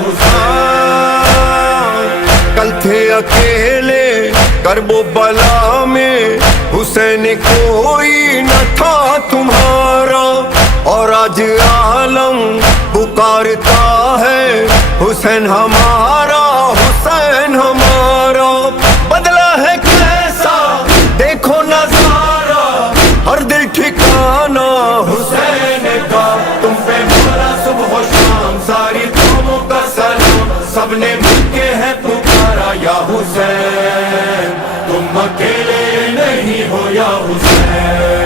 حسین. کل تھے اکیلے کرب و بلا میں، حسین کوئی نہ تھا تمہارا، اور آج عالم پکارتا ہے حسین ہمارا، حسین ہمارا. بدلا ہے کیسا دیکھو نظارہ، ہر دل ٹھکانا حسین کا. تم پہ مارا صبح و شام ساری قوموں کا سلام، سب نے مل کے ہے پکارا یا حسین، تم اکیلے نہیں ہو یا حسین.